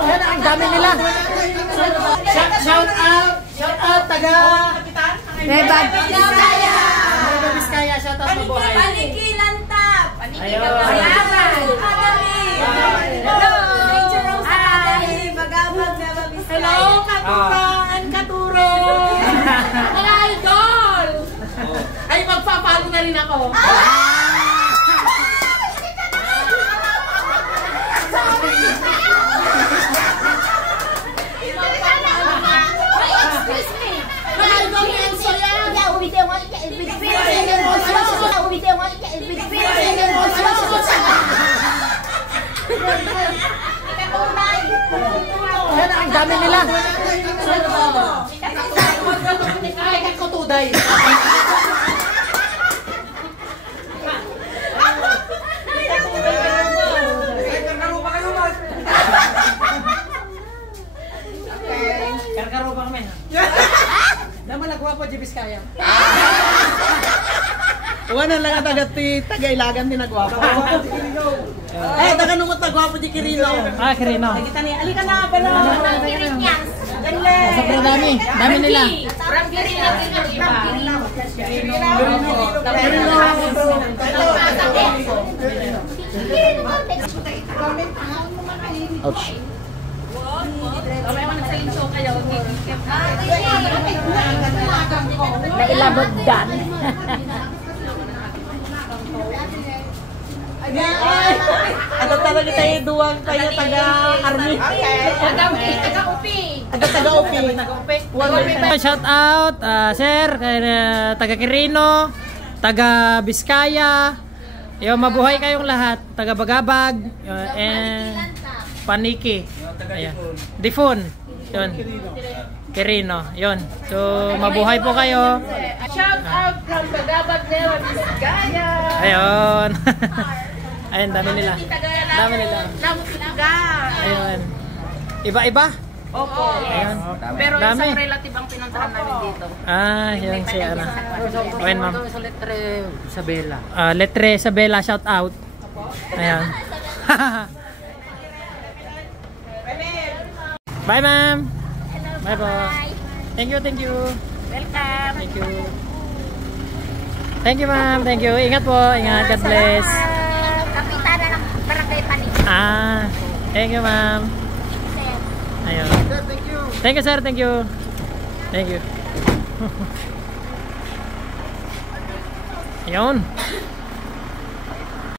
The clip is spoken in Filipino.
Ayan, ang dami nila. Shout out, taga Nueva Vizcaya. Nueva Vizcaya, shout out mabuhay. Paniki Lantap. Paniki Ayun. Hello, Katukan, Katuro. Mga idol. Ay, magpapalo na rin ako. Ayan, ang dami nila. Ay, kakutuday. Karkaro pa kami. Naman nagwa po, Jibis kaya. Wala lang ang taga-ilagan din nagwapo. Eh, taga-numot nagwapo di Kirino. Ah, Kirino. Kita niya, alika na, pero. Sobrang dami. Dami nila. Ouch. Nailabot dan. Ano talaga tayo duwang tayo taga-army? Taga-upi. Taga-upi. Shout out, sir, taga Quirino, taga Vizcaya. Yo, mabuhay kayong lahat. Taga Bagabag, and Paniki. Ayan. Difon. Yun. Quirino. Yun. So, mabuhay po kayo. Shout out from Bagabag, Nueva Vizcaya. Ayun. Ayun, dami nila. Dami nila. Ayun. Iba-iba? Opo. Ayun. Pero Dami. isang relative ang pinuntahan namin dito. Ah, yun si Ana. Ayun, ma'am. Sa Letre Isabela. Letre Isabela, shout out. Ayun. Bye, ma'am. Bye po. Thank you. Welcome. Thank you. Thank you, ma'am. Thank you. Ingat po. Ingat. God bless. Kapitana ng Barangay Paniki. Thank you, ma'am. Ayun. Thank you, sir. Thank you. Ayun.